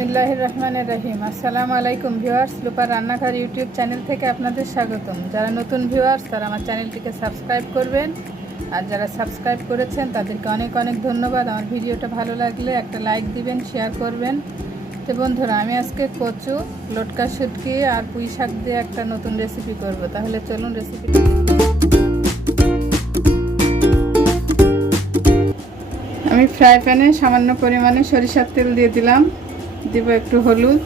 বিসমিল্লাহির রহমানির রহিম। আসসালামু আলাইকুম ভিউয়ার্স, লুপার রান্নাঘর ইউটিউব চ্যানেল থেকে আপনাদের স্বাগতম। যারা নতুন ভিউয়ার্স তারা আমার চ্যানেলটিকে সাবস্ক্রাইব করবেন, আর যারা সাবস্ক্রাইব করেছেন তাদেরকে অনেক অনেক ধন্যবাদ। আমার ভিডিওটা ভালো লাগলে একটা লাইক দিবেন, শেয়ার করবেন। তো বন্ধুরা, আমি আজকে কচু, লটকা শুটকি আর পুঁই শাক দিয়ে একটা নতুন রেসিপি করব। তাহলে চলুন রেসিপিটা। আমি ফ্রাই প্যানে সামান্য পরিমাণে সরিষার তেল দিয়ে দিলাম। দিব একটু হলুদ,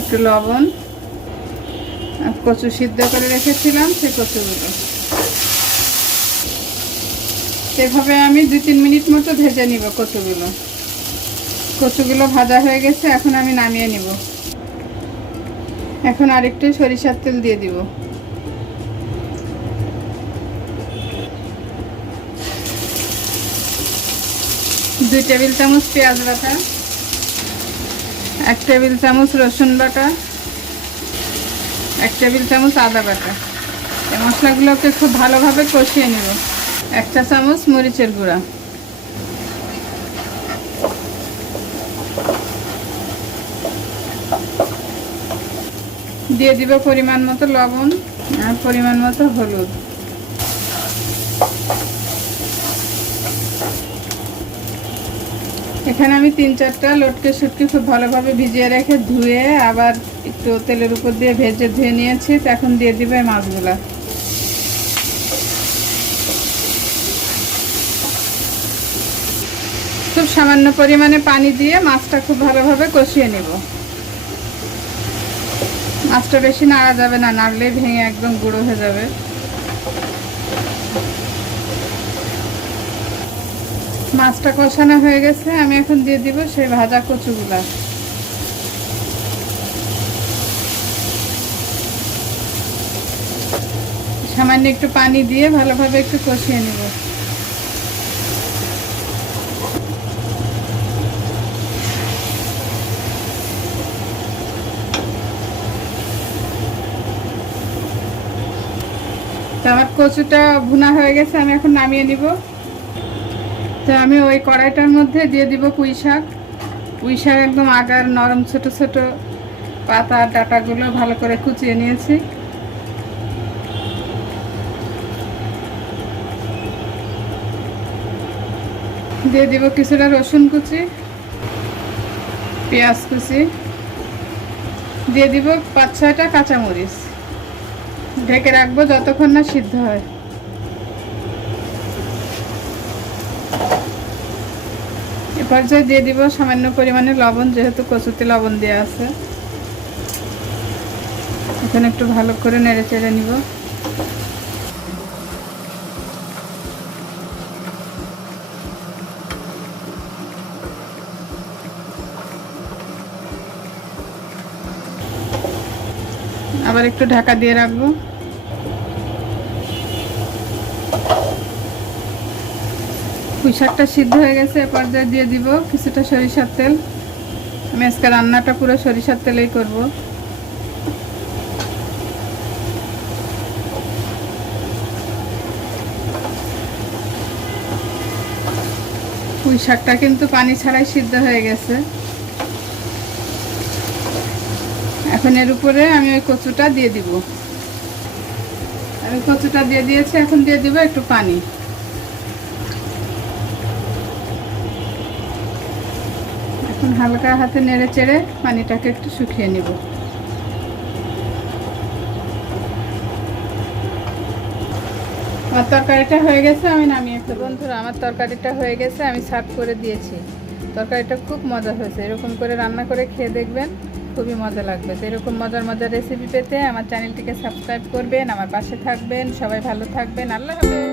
একটু লবণ, আর কচু সিদ্ধ করে রেখেছিলাম সেই কচুগুলো। এভাবে আমি 2-3 মিনিট মতো ভেজে নিব কচুগুলো ভাজা হয়ে গেছে। এখন আমি নামিয়ে নিব। এখন আরেকটু সরিষার তেল দিয়ে দিব। দুই টেবিল চামচ পেঁয়াজ বাটা, 1 টেবিল চামচ রসুন বাটা, 1 টেবিল চামচ আদা বাটা। এই মশলাগুলোকে খুব ভালোভাবে কষিয়ে নেব। 1 চা চামচ মরিচের গুঁড়া, দিয়ে দিব পরিমাণ মতো লবণ আর পরিমাণ মতো হলুদ। এখানে আমি 3-4টা লটকে শুটকি খুব ভালোভাবে ভিজিয়ে রেখে ধুয়ে আবার একটু তেলের উপর দিয়ে ভেজে ধুয়ে নিয়েছি। এখন দিয়ে দিবে মাছগুলা। খুব সামান্য পরিমাণে পানি দিয়ে মাছটা খুব ভালোভাবে কষিয়ে নেব। মাছটা বেশি নাড়া যাবে না, নাড়লে ভেঙে একদম গুঁড়ো হয়ে যাবে। মাছটা কষানো হয়ে গেছে। আমি এখন দিয়ে দিব সেই ভাজা কচুগুলা। সামান্য একটু পানি দিয়ে ভালোভাবে একটু কষিয়ে নেব। তো আমার কচুটা ভুনা হয়ে গেছে, আমি এখন নামিয়ে নিব। তো আমি ওই কড়াইটার মধ্যে দিয়ে দিব পুঁই শাক। একদম আগার নরম ছোট ছোট পাতা ডাটাগুলো ভালো করে কুচিয়ে নিয়েছি। দিয়ে দিব কিছুটা রসুন কুচি, পেঁয়াজ কুচি, দিয়ে দিব 5-6টা কাঁচামরিচ। ঢেকে রাখবো যতক্ষণ না সিদ্ধ হয়। এ পর্যায়ে দিয়ে দিব সামান্য পরিমাণে লবণ, যেহেতু কচুতে লবণ দেওয়া আছে। এখন একটু ভালো করে নেড়ে চেড়ে নিব। আবার একটু ঢাকা দিয়ে রাখবো। পুঁই শাকটা সিদ্ধ হয়ে গেছে। এ পর্যায়ে দিয়ে দিব কিছুটা সরিষার তেল। আমি আজকে রান্নাটা পুরো সরিষার তেলেই করব। পুঁই শাকটা কিন্তু পানি ছাড়াই সিদ্ধ হয়ে গেছে। এখন এর উপরে আমি ওই কচুটা দিয়ে দিব। আমি কচুটা দিয়ে দিয়েছি। এখন দিয়ে দিব একটু পানি। এখন হালকা হাতে নেড়ে চেড়ে পানিটাকে একটু শুকিয়ে নিব। আমার তরকারিটা হয়ে গেছে, আমি নামিয়ে ফেলব। বন্ধুরা, আমার তরকারিটা হয়ে গেছে, আমি সার্ভ করে দিয়েছি। তরকারিটা খুব মজা হয়েছে। এরকম করে রান্না করে খেয়ে দেখবেন, খুবই মজা লাগবে। তো এরকম মজার মজার রেসিপি পেতে আমার চ্যানেলটিকে সাবস্ক্রাইব করবেন, আমার পাশে থাকবেন। সবাই ভালো থাকবেন। আল্লাহ হাফেজ।